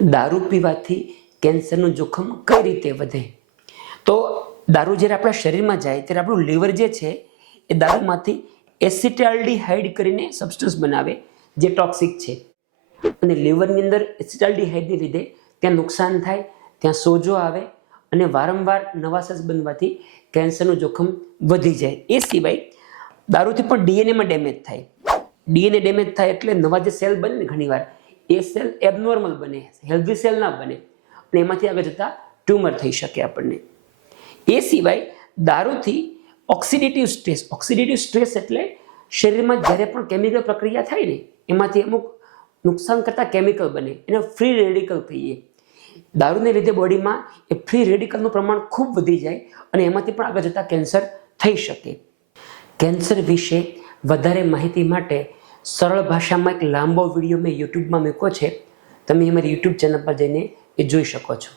દારૂ પીવાથી કેન્સરનું જોખમ કઈ રીતે વધે? તો દારૂ જ્યારે આપણા શરીરમાં જાય ત્યારે આપણું લીવર જે છે એ દારૂમાંથી એસિટાલ્ડીહાઇડ કરીને સબસ્ટન્સ બનાવે જે ટોક્સિક છે, અને લીવરની અંદર એસિટાલ્ડીહાઇડને લીધે ત્યાં નુકસાન થાય, ત્યાં સોજો આવે અને વારંવાર નવા સેલ્સ બનવાથી કેન્સરનું જોખમ વધી જાય. એ સિવાય દારૂથી પણ ડીએનએમાં ડેમેજ થાય. ડીએનએ ડેમેજ થાય એટલે નવા જે સેલ બને ને ઘણીવાર એ સેલ એબનોર્મલ બને, હેલ્ધી સેલ ના બને, અને એમાંથી આગળ જતાં ટ્યુમર થઈ શકે આપણને. એ સિવાય દારૂથી ઓક્સિડેટિવ સ્ટ્રેસ એટલે શરીરમાં જ્યારે પણ કેમિકલ પ્રક્રિયા થાય ને એમાંથી અમુક નુકસાન કરતા કેમિકલ બને, એને ફ્રી રેડિકલ કહીએ. દારૂને લીધે બોડીમાં એ ફ્રી રેડિકલનું પ્રમાણ ખૂબ વધી જાય અને એમાંથી પણ આગળ જતાં કેન્સર થઈ શકે. કેન્સર વિશે વધારે માહિતી માટે સરળ ભાષામાં એક લાંબો વિડીયો મેં યુટ્યુબમાં મૂક્યો છે, તમે અમારી યુટ્યુબ ચેનલ પર જઈને એ જોઈ શકો છો.